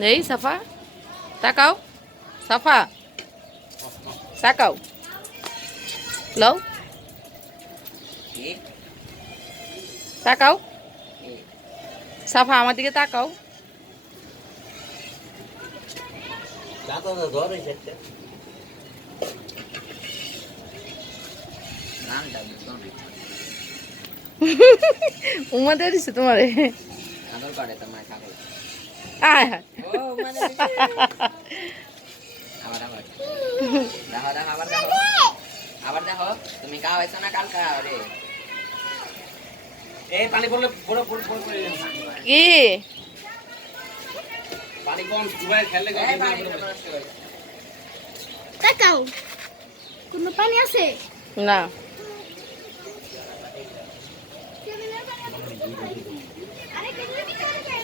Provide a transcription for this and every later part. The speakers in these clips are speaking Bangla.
এই সাফা তাকাও সাফা তাকাও লও তাকাও সাফা আমার দিকে তাকাও উমা দিছে তোমারে আয় হায়। আবার দেখো তুমি কাও হয়েছো না কালকা রে পানি পড়লে বড় বড় বড় করে কি পানি কম দুবাই খেললে তাকাও কোনো পানি আছে না আরে কেন ভিতরে যাও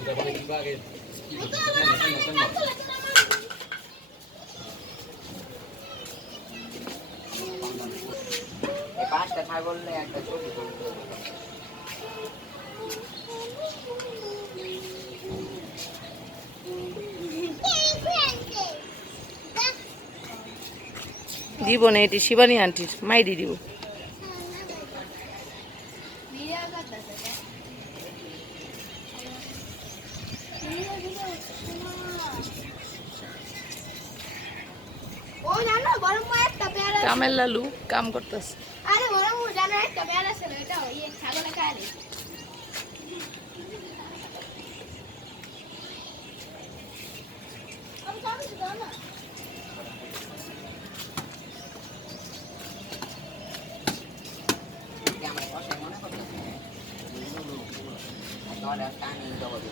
এটা পানি কি আগে এই পাঁচটা খাই বললে একটা ছোট দিব না এটি শিবানী আন্টির মাইরি দিব ও জানো বড় মা একটা পেয়ারা কামের লালু কাম করতেছে আরে বড় মা জানো একটা পেয়ারা ছিল এটা ইয়ে ছাগলে খায় আমি জানি না আমার কষ্ট মনে করতে আর কানি জবাব